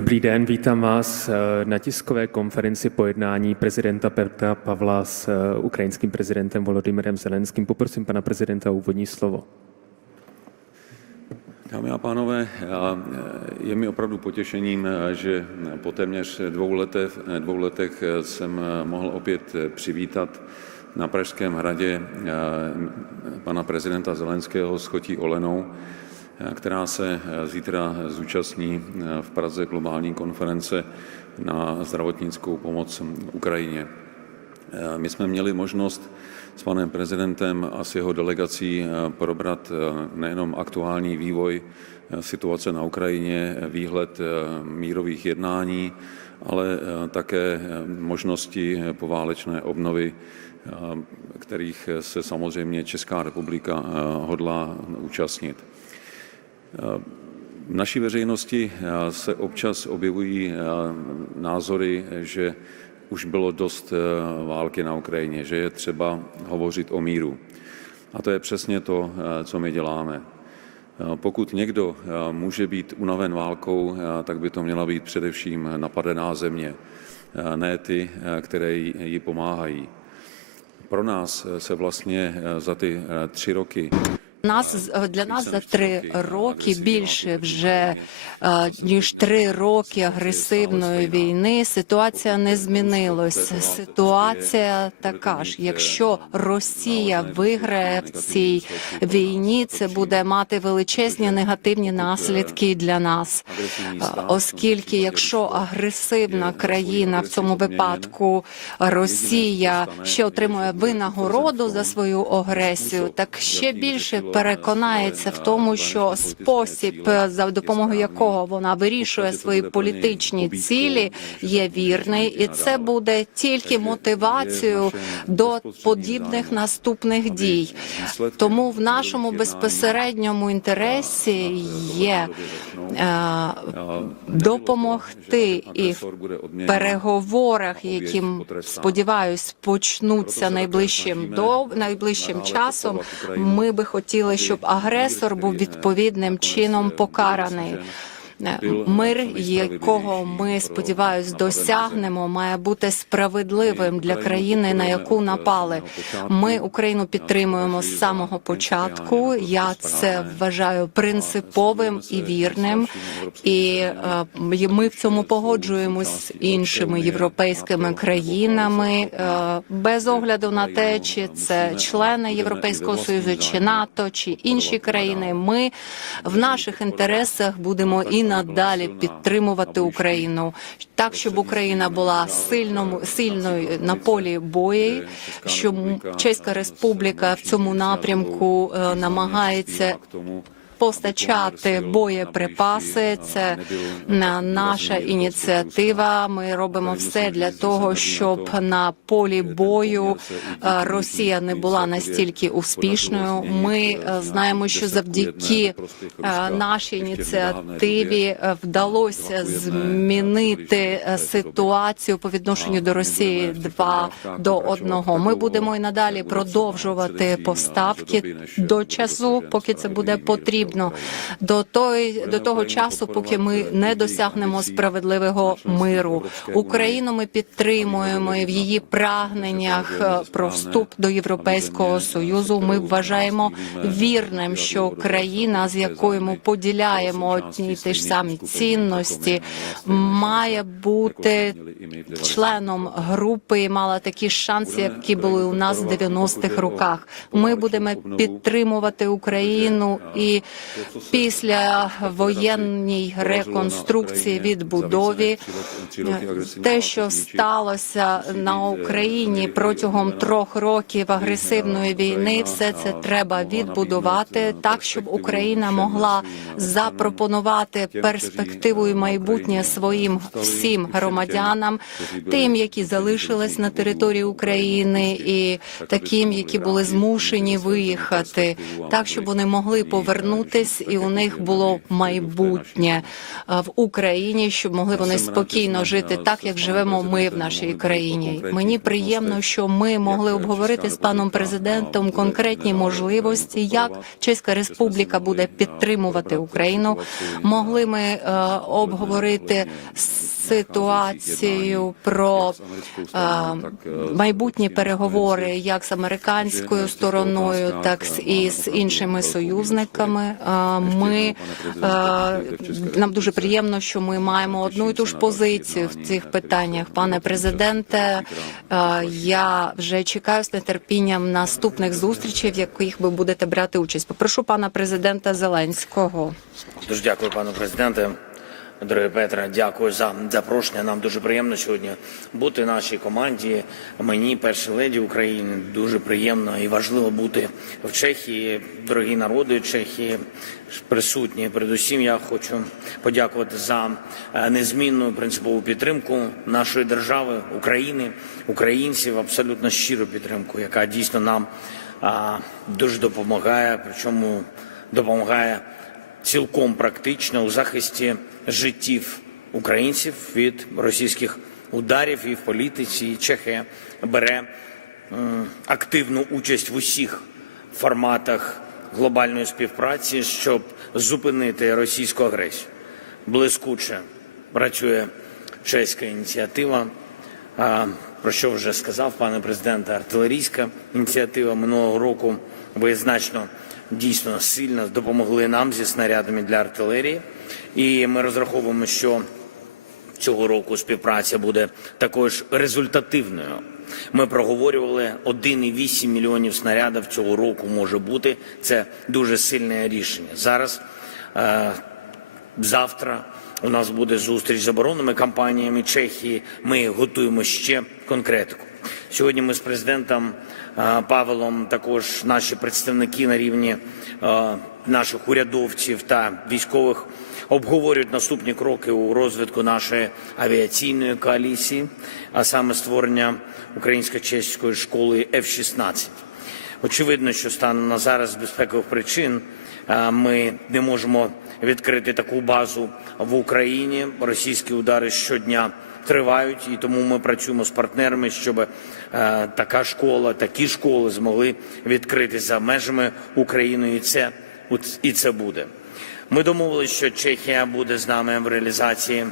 Dobrý den, vítám vás eh, na tiskové konferenci po jednání prezidenta Petra Pavla s eh, ukrajinským prezidentem Volodymyrem Zelenským. Poprosím pana prezidenta o úvodní slovo. Dámy a pánové, já, je mi opravdu potěšením, že po téměř dvou letech, dvou letech jsem mohl opět přivítat na Pražském hradě pana prezidenta Zelenského s Chotí Olenou, která se zítra zúčastní v Praze globální konference na zdravotnickou pomoc Ukrajině. My jsme měli možnost s panem prezidentem a s jeho delegací probrat nejenom aktuální vývoj situace na Ukrajině, výhled mírových jednání, ale také možnosti poválečné obnovy, kterých se samozřejmě Česká republika hodlá účastnit. V naší veřejnosti se občas objevují názory, že už bylo dost války na Ukrajině, že je třeba hovořit o míru. A to je přesně to, co my děláme. Pokud někdo může být unaven válkou, tak by to měla být především napadená země, ne ty, které jí pomáhají. Pro nás se vlastně za ty tři roky нас для нас за три роки більше вже ніж три роки агресивної війни. Ситуація не змінилась. Ситуація така ж. Якщо Росія виграє в цій війні, це буде мати величезні негативні наслідки для нас, оскільки якщо агресивна країна в цьому випадку Росія ще отримує винагороду за свою агресію, так ще більше переконається в тому, що спосіб, за допомогою якого вона вирішує свої політичні цілі, є вірний, і це буде тільки мотивацією до подібних наступних дій. Тому в нашому безпосередньому інтересі є е, допомогти і в переговорах, які сподіваюсь почнуться найближчим до найближчим часом. Ми би хотіли, щоб агресор був відповідним чином покараний. Мир, якого ми сподіваюсь, досягнемо, має бути справедливим для країни, на яку напали. Ми Україну підтримуємо з самого початку. Я це вважаю принциповим і вірним, і ми в цьому погоджуємось з іншими європейськими країнами без огляду на те, чи це члени Європейського союзу, чи НАТО, чи інші країни. Ми в наших інтересах будемо і надалі підтримувати Україну так, щоб Україна була сильному сильною на полі бою, що Чеська Республіка в цьому напрямку намагається постачати боєприпаси. Це наша ініціатива. Ми робимо все для того, щоб на полі бою Росія не була настільки успішною. Ми знаємо, що завдяки нашій ініціативі вдалося змінити ситуацію по відношенню до Росії два до одного. Ми будемо і надалі продовжувати поставки до часу, поки це буде потрібно потрібно до той до того часу, поки ми не досягнемо справедливого миру. Україну ми підтримуємо і в її прагненнях про вступ до Європейського союзу. Ми вважаємо вірним, що країна, з якою ми поділяємо одні ті ж самі цінності, має бути членом групи і мала такі шанси, які були у нас в 90-х роках. Ми будемо підтримувати Україну і після воєнній реконструкції відбудові те, що сталося на Україні протягом трьох років агресивної війни, все це треба відбудувати так, щоб Україна могла запропонувати перспективу і майбутнє своїм всім громадянам, тим, які залишились на території України, і таким, які були змушені виїхати, так щоб вони могли повернути повернутись, і у них було майбутнє е, в Україні, щоб могли вони спокійно жити так, як живемо ми в нашій країні. Мені приємно, що ми могли обговорити з паном президентом конкретні можливості, як Чеська Республіка буде підтримувати Україну. Могли ми е, обговорити ситуацію про майбутні переговори як з американською стороною, так і з іншими союзниками. Ми нам дуже приємно, що ми маємо одну і ту ж позицію в цих питаннях. Пане президенте, я вже чекаю з нетерпінням наступних зустрічей, в яких ви будете брати участь. Попрошу пана президента Зеленського. Дуже дякую, пане президенте. Дорогі Петре, дякую за запрошення. Нам дуже приємно сьогодні бути в нашій команді. Мені, першій леді України, дуже приємно і важливо бути в Чехії. Дорогі народи Чехії присутні. Передусім, я хочу подякувати за е, незмінну принципову підтримку нашої держави, України, українців, абсолютно щиру підтримку, яка дійсно нам дуже допомагає. Причому допомагає цілком практично у захисті життів українців від російських ударів і в політиці. І Чехія бере активну участь в усіх форматах глобальної співпраці, щоб зупинити російську агресію. Блискуче працює чеська ініціатива. Про що вже сказав пане президенте, артилерійська ініціатива минулого року. Ви значно дійсно сильно допомогли нам зі снарядами для артилерії, і ми розраховуємо, що цього року співпраця буде також результативною. Ми проговорювали 1,8 мільйонів снарядів цього року може бути. Це дуже сильне рішення. Зараз е, завтра у нас буде зустріч з оборонними компаніями Чехії. Ми готуємо ще конкретику. Сьогодні ми з президентом Павелом, також наші представники на рівні наших урядовців та військових обговорюють наступні кроки у розвитку нашої авіаційної коаліції, а саме створення українсько-чеської школи F-16. Очевидно, що станом на зараз з безпекових причин ми не можемо відкрити таку базу в Україні. Російські удари щодня тривають, і тому ми працюємо з партнерами, щоб е, така школа, такі школи змогли відкрити за межами України, і це і це буде. Ми домовилися, що Чехія буде з нами в реалізації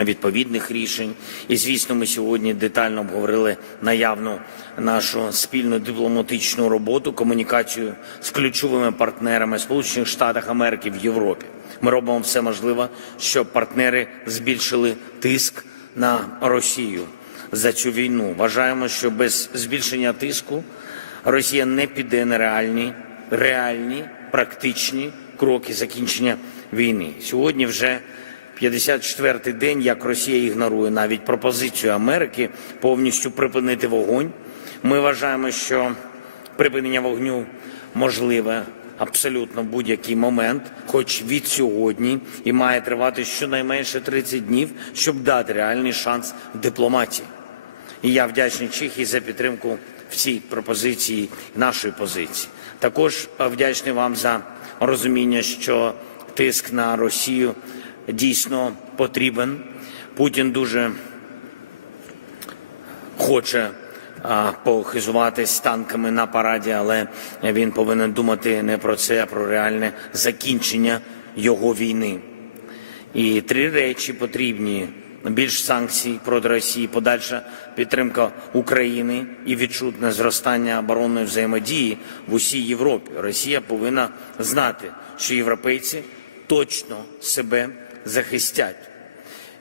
відповідних рішень. І звісно, ми сьогодні детально обговорили наявну нашу спільну дипломатичну роботу, комунікацію з ключовими партнерами Сполучених Штатів Америки в Європі. Ми робимо все можливе, щоб партнери збільшили тиск на Росію за цю війну. Вважаємо, що без збільшення тиску Росія не піде на реальні, реальні практичні кроки закінчення війни. Сьогодні вже 54-й день, як Росія ігнорує навіть пропозицію Америки повністю припинити вогонь. Ми вважаємо, що припинення вогню можливе абсолютно будь-який момент, хоч від сьогодні, і має тривати щонайменше 30 днів, щоб дати реальний шанс дипломатії. І я вдячний Чехії за підтримку в цій пропозиції нашої позиції. Також вдячний вам за розуміння, що тиск на Росію дійсно потрібен. Путін дуже хоче похизуватись танками на параді, але він повинен думати не про це, а про реальне закінчення його війни. І три речі потрібні: більш санкцій проти Росії, подальша підтримка України і відчутне зростання оборонної взаємодії в усій Європі. Росія повинна знати, що європейці точно себе захистять.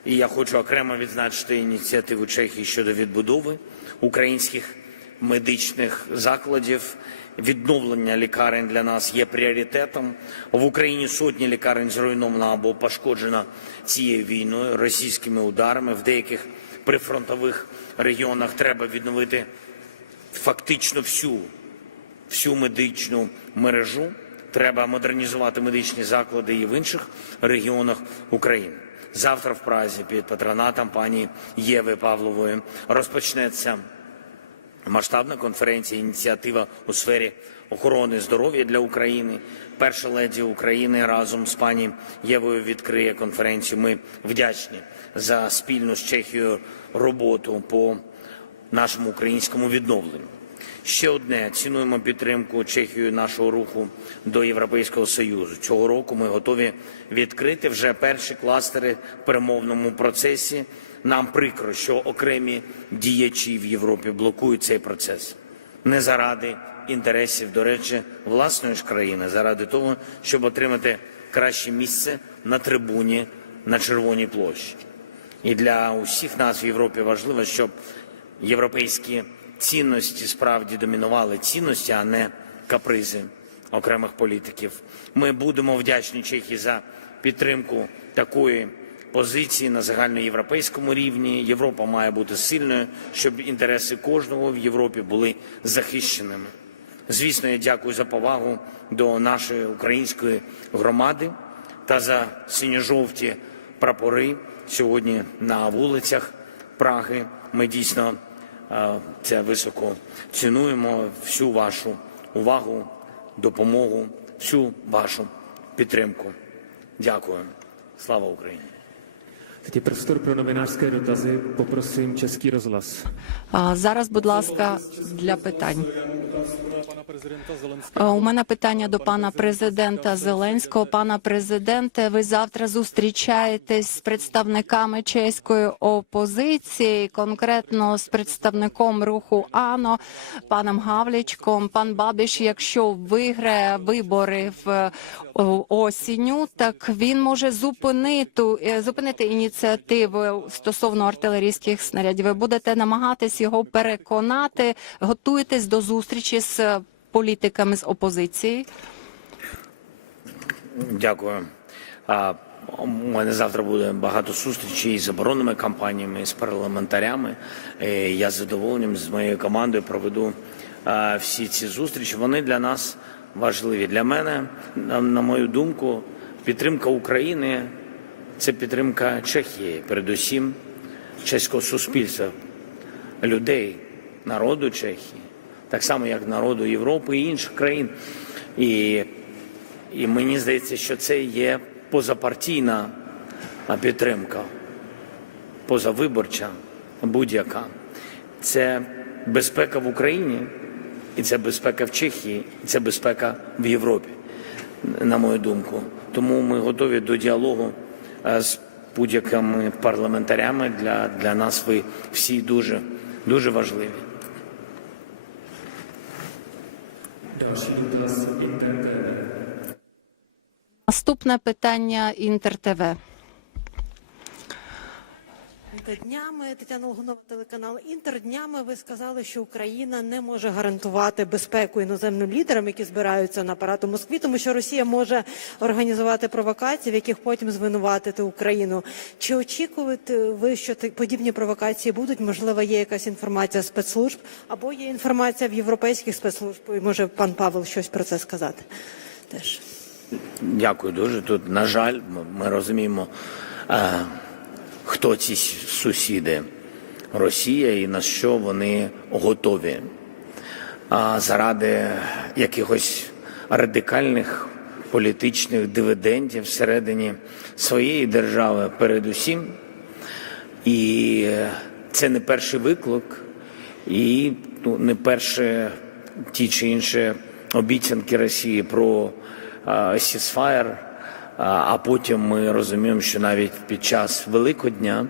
І я хочу окремо відзначити ініціативу Чехії щодо відбудови українських медичних закладів. Відновлення лікарень для нас є пріоритетом. В Україні сотні лікарень зруйновано або пошкоджено цією війною, російськими ударами. В деяких прифронтових регіонах треба відновити фактично всю, всю медичну мережу. Треба модернізувати медичні заклади і в інших регіонах України. Завтра в Празі під патронатом пані Єви Павлової розпочнеться масштабна конференція, ініціатива у сфері охорони здоров'я для України. Перша леді України разом з пані Євою відкриє конференцію. Ми вдячні за спільну з Чехією роботу по нашому українському відновленню. Ще одне цінуємо підтримку Чехією нашого руху до Європейського союзу. Цього року ми готові відкрити вже перші кластери в перемовному процесі. Нам прикро, що окремі діячі в Європі блокують цей процес не заради інтересів, до речі, власної ж країни, заради того, щоб отримати краще місце на трибуні на Червоній площі. І для усіх нас в Європі важливо, щоб європейські цінності справді домінували цінності, а не капризи окремих політиків. Ми будемо вдячні Чехії за підтримку такої позиції на загальноєвропейському рівні. Європа має бути сильною, щоб інтереси кожного в Європі були захищеними. Звісно, я дякую за повагу до нашої української громади та за синьо-жовті прапори сьогодні на вулицях Праги. Ми дійсно це високо цінуємо всю вашу увагу, допомогу, всю вашу підтримку. Дякую. Слава Україні! Je prostor pro novinářské dotazy. Poprosím Český rozhlas. А зараз, будь ласка, для питань. У мене питання до пана президента Зеленського. Пана президенте, ви завтра зустрічаєтесь з представниками чеської опозиції, конкретно з представником руху АНО, паном Гавлічком. Пан Бабіш, якщо виграє вибори в осінню, так він може зупинити зупинити ініціативу стосовно артилерійських снарядів. Ви будете намагатись його переконати, готуєтесь до зустрічі з політиками з опозиції. Дякую. У мене завтра буде багато зустрічей з оборонними кампаніями, з парламентарями. Е, Я з задоволенням з моєю командою проведу всі ці зустрічі. Вони для нас важливі. Для мене, на мою думку, підтримка України це підтримка Чехії, передусім чеського суспільства, людей, народу Чехії, так само як народу Європи і інших країн. І і мені здається, що це є позапартійна підтримка, позавиборча будь-яка. Це безпека в Україні, і це безпека в Чехії, і це безпека в Європі, на мою думку. Тому ми готові до діалогу з будь-якими парламентарями. Для, для нас ви всі дуже, дуже важливі. Наступне питання Інтер ТВ. Днями Тетяна Логунова, телеканал Інтер. Днями ви сказали, що Україна не може гарантувати безпеку іноземним лідерам, які збираються на парад у Москві, тому що Росія може організувати провокації, в яких потім звинуватити Україну. Чи очікуєте ви, що подібні провокації будуть? Можливо, є якась інформація спецслужб або є інформація в європейських спецслужб? І може пан Павел щось про це сказати? Теж. Дякую дуже. Тут, на жаль, ми- розуміємо, е, хто ці сусіди Росія і на що вони готові. А заради якихось радикальних політичних дивідендів всередині своєї держави, передусім. І це не перший виклик, і ну, не перші ті чи інші обіцянки Росії про сісфаєр. А потім ми розуміємо, що навіть під час Великодня,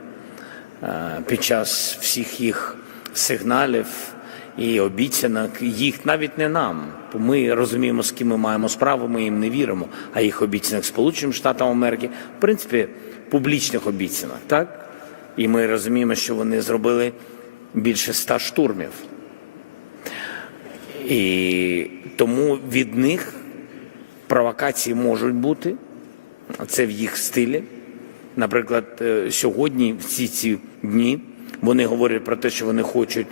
а, під час всіх їх сигналів і обіцянок, їх навіть не нам. Ми розуміємо, з ким ми маємо справу, ми їм не віримо. А їх обіцянок Сполученим Штатам Америки, в принципі, публічних обіцянок, так? І ми розуміємо, що вони зробили більше ста штурмів. І тому від них провокації можуть бути, це в їх стилі. Наприклад, е, сьогодні, всі ці дні, вони говорять про те, що вони хочуть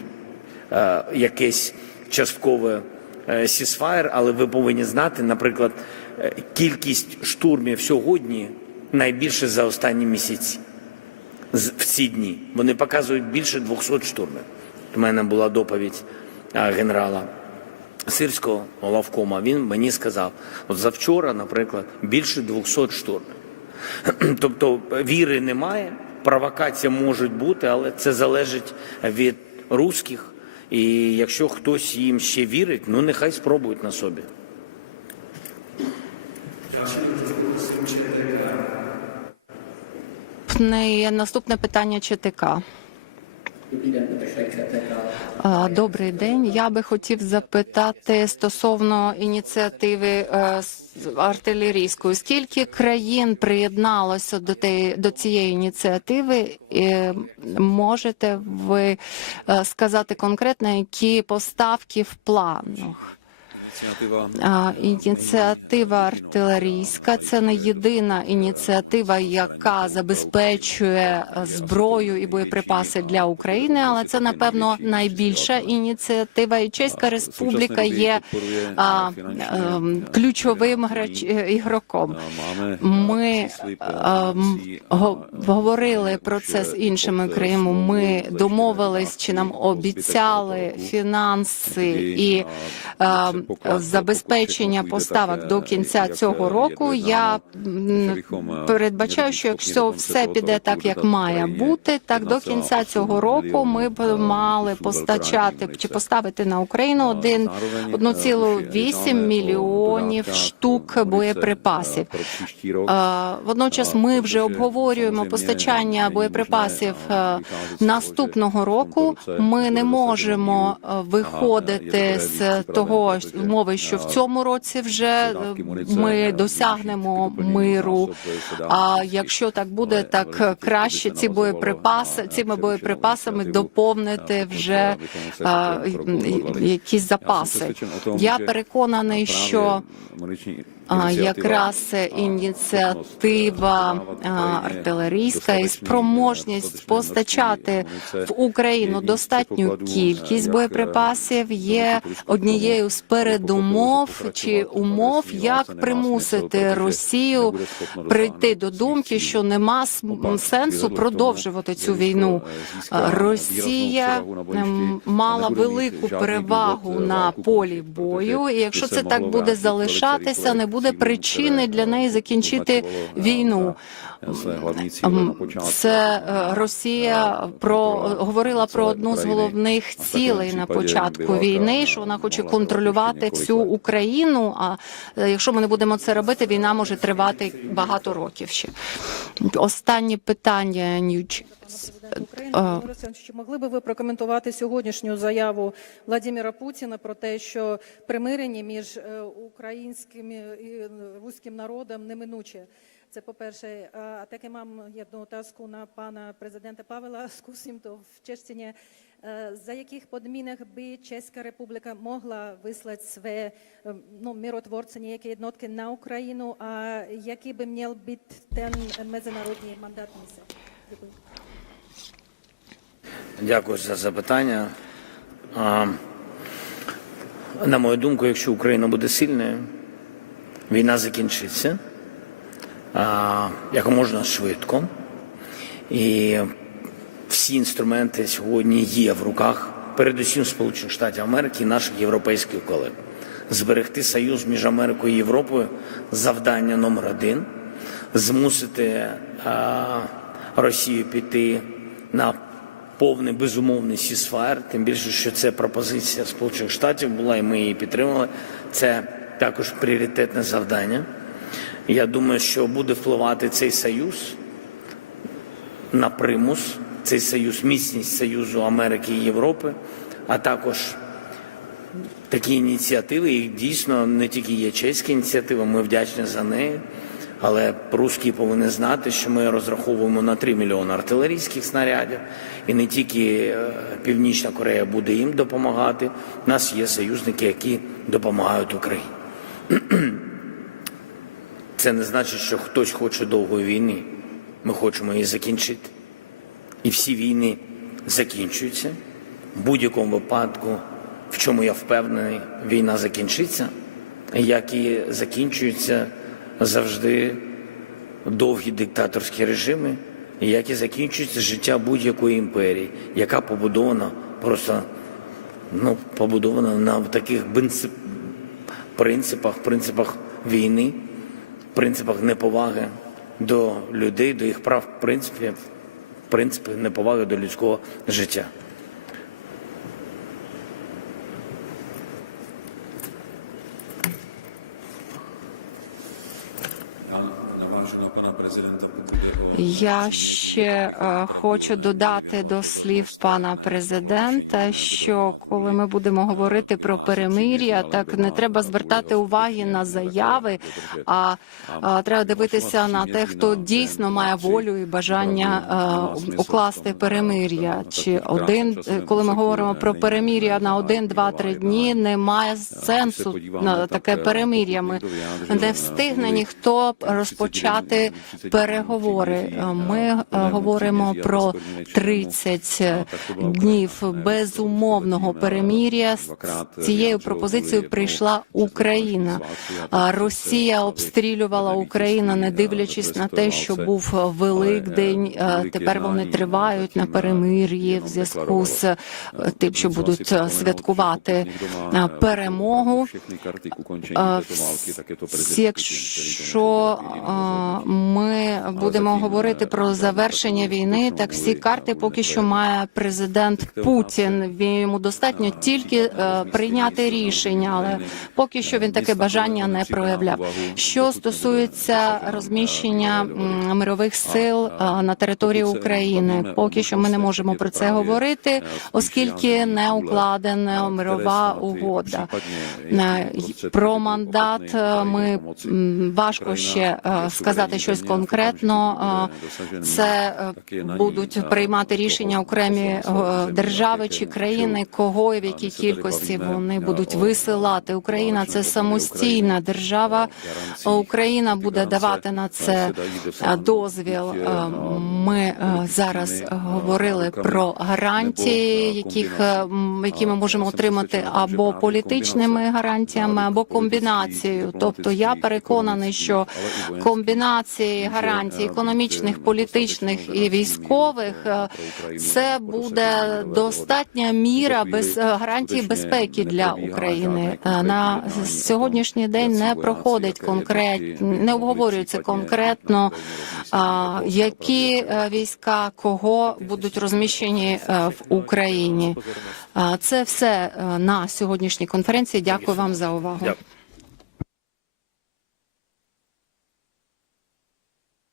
е, якесь часткове е, сісфаєр, але ви повинні знати, наприклад, е, кількість штурмів сьогодні найбільше за останні місяці в ці дні. Вони показують більше 200 штурмів. У мене була доповідь генерала сирського лавкома, він мені сказав, от завчора, наприклад, більше 200 штурмів. Тобто віри немає, провокація може бути, але це залежить від русських. І якщо хтось їм ще вірить, ну нехай спробують на собі. Наступне питання ЧТК. Добрий день. Я би хотів запитати стосовно ініціативи е, артилерійської. Скільки країн приєдналося до те- до цієї ініціативи? І Можете ви е, сказати конкретно, які поставки в планах? А, Ініціатива артилерійська це не єдина ініціатива, яка забезпечує е, зброю і боєприпаси для України, але це напевно найбільша ініціатива. І Чеська Республіка є а, ем, ключовим грач е, ігроком. Ми ем, го- говорили про це з іншими країнами. Ми домовились чи нам обіцяли фінанси і ем, забезпечення поставок до кінця цього року. Я передбачаю, що якщо все піде так, як має бути, так до кінця цього року ми б мали постачати чи поставити на Україну один 1,8 мільйонів штук боєприпасів. Е, Водночас ми вже обговорюємо постачання боєприпасів е, наступного року. Ми не можемо е, виходити з того умови, що в цьому році вже е, ми досягнемо миру. А якщо так буде, так краще ці боєприпаси цими боєприпасами доповнити вже е, якісь запаси. Я переконаний, що якраз ініціатива артилерійська і спроможність постачати в Україну достатню кількість боєприпасів є однією з передумов чи умов, як примусити Росію прийти до думки, що нема сенсу продовжувати цю війну. Росія ем, мала велику перевагу на полі бою, і якщо це так буде залишатися, не буде причини для неї закінчити війну. Ем, Це е, Росія про говорила про одну з головних цілей на початку війни, що вона хоче контролювати всю Україну. А е, якщо ми не будемо це робити, війна може тривати багато років ще. Останнє питання Нюч. України чи могли би ви прокоментувати сьогоднішню заяву Владимира Путіна про те, що примирення між е, українським і руським народом неминуче? Це по-перше. А таке мам одну таску на пана президента Павла Скусімто в Чеччині. Е, За яких подмінок би Чеська Республіка могла вислати свої е, ну, миротворці, ніякі jednotки на Україну, а який би мав бути ten міжнародний мандат місяць? Дякую. За запитання. На мою думку, якщо Україна буде сильною, війна закінчиться як можна швидко. І всі інструменти сьогодні є в руках, передусім Сполучених Штатів Америки і наших європейських колег. Зберегти союз між Америкою і Європою завдання номер один, змусити Росію піти на повний безумовний сісфаєр, тим більше, що це пропозиція Сполучених Штатів була, і ми її підтримали. Це також пріоритетне завдання. Я думаю, що буде впливати цей союз на примус, цей союз, міцність Союзу Америки і Європи, а також такі ініціативи, їх дійсно не тільки є чеська ініціатива, ми вдячні за неї. Але русські повинні знати, що ми розраховуємо на 3 мільйони артилерійських снарядів, і не тільки е, Північна Корея буде їм допомагати. У нас є союзники, які допомагають Україні. Це не значить, що хтось хоче довгої війни. Ми хочемо її закінчити. І всі війни закінчуються. В будь-якому випадку, в чому я впевнений, війна закінчиться, як і закінчуються завжди довгі диктаторські режими, і як і закінчується життя будь-якої імперії, яка побудована просто ну, побудована на таких принципах, принципах війни, принципах неповаги до людей, до їх прав, принципів, принципи неповаги до людського життя. Я ще е, хочу додати до слів пана президента, що коли ми будемо говорити про перемир'я, так не треба звертати уваги на заяви, а, треба дивитися на те, хто дійсно має волю і бажання е, укласти перемир'я. Чи один, е, коли ми говоримо про перемир'я на один, два, три дні, немає сенсу на таке перемир'я. Ми не встигне ніхто розпочати переговори. Ми е, говоримо про 30 днів безумовного перемир'я. З цією пропозицією прийшла Україна. Росія обстрілювала Україну, не дивлячись на те, що був Великдень. Е, Тепер вони тривають на перемир'ї в зв'язку з е, тим, що будуть е, святкувати е, перемогу. Якщо ми будемо говорити про завершення війни, так всі карти поки що має президент Путін. Йому достатньо тільки е, прийняти рішення, але поки що він таке бажання не проявляв. Що стосується розміщення мирових сил е, на території України, поки що ми не можемо про це говорити, оскільки не укладена мирова угода. Е, Про мандат ми важко ще сказати щось конкретно. Е, Це е, будуть приймати рішення окремі е, держави чи країни, кого і в якій кількості вони будуть висилати. Україна це самостійна держава. Україна буде давати на це е, дозвіл. Е, Ми е, зараз говорили про гарантії, яких е, які ми можемо отримати або політичними гарантіями, або комбінацією. Тобто я переконаний, що комбінації гарантій економічних, політичних і військових е, це буде достатня міра без е, гарантії безпеки для України. Е, На сьогоднішній день не проходить конкретно, не обговорюється конкретно, які війська кого будуть розміщені в Україні. Це все на сьогоднішній конференції. Дякую вам за увагу.